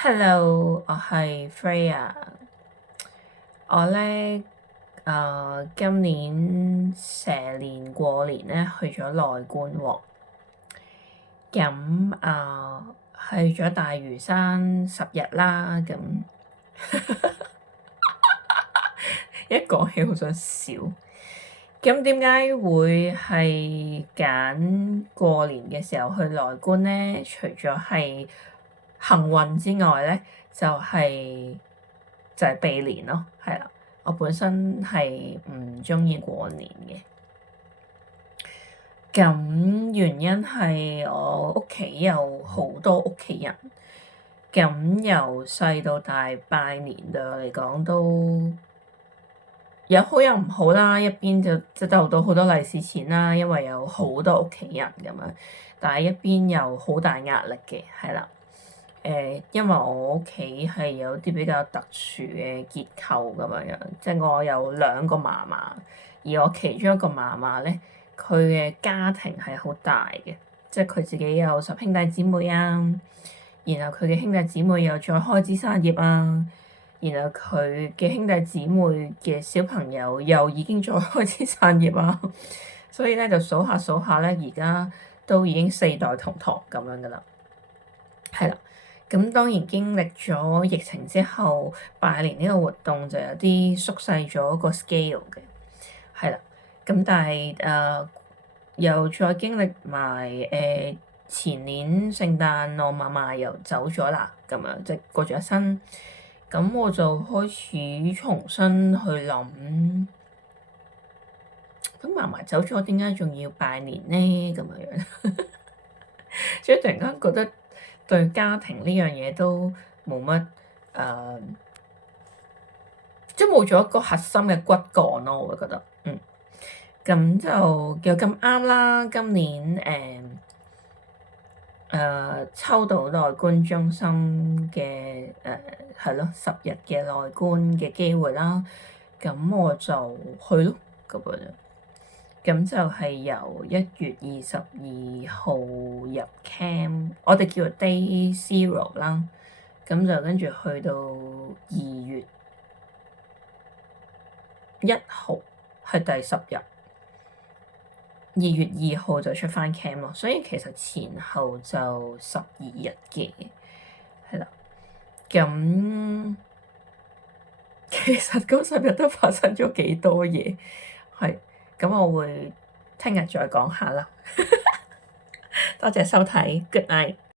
Hello，我係 Freya。我咧今年蛇年過年咧去咗內觀喎，咁去咗大嶼山10日啦，咁一講起好想笑。咁點解會係揀過年嘅時候去內觀咧？除咗係幸運之外咧，就係避年咯，係啦。我本身係唔鍾意過年嘅，咁原因係我屋企有好多屋企人，咁由細到大拜年對我嚟講都有好有唔好啦。一邊就鬥到好多利是錢啦，因為有好多屋企人咁樣，但係一邊又好大壓力嘅，係啦。因為我屋企係有啲比較特殊嘅結構咁樣樣，即係我有2個嫲嫲，而我其中一個嫲嫲咧，佢嘅家庭係好大嘅，即係佢自己有10兄弟姊妹啊，然後佢嘅兄弟姊妹又再開枝散葉啊，然後佢嘅兄弟姊妹嘅小朋友又已經再開枝散葉啊，所以咧就數下數下咧，而家都已經4代同堂咁樣噶啦，係啦。咁當然經歷咗疫情之後，拜年呢個活動就有啲縮細咗個 scale 嘅，係啦。咁但係又再經歷埋前年聖誕我嫲嫲又走咗啦，咁樣即係過咗一生，咁我就開始重新去諗，咁嫲嫲走咗點解仲要拜年呢？咁樣，所以突然間覺得對家庭呢樣嘢都冇乜即係冇咗一個核心嘅骨幹咯，我會覺得，咁就又咁啱啦。今年抽到內觀中心嘅係咯10日嘅內觀嘅機會啦，咁我就去咯，咁樣。咁就係由1月22號入 camp，我哋叫做 Day Zero 啦。咁就跟住去到2月1號係第10日，2月2號就出返 camp 咯。所以其實前後就12日嘅，係啦。咁其實嗰10日都發生咗幾多嘢，係。咁我會聽日再講下啦。多謝收睇，Good night。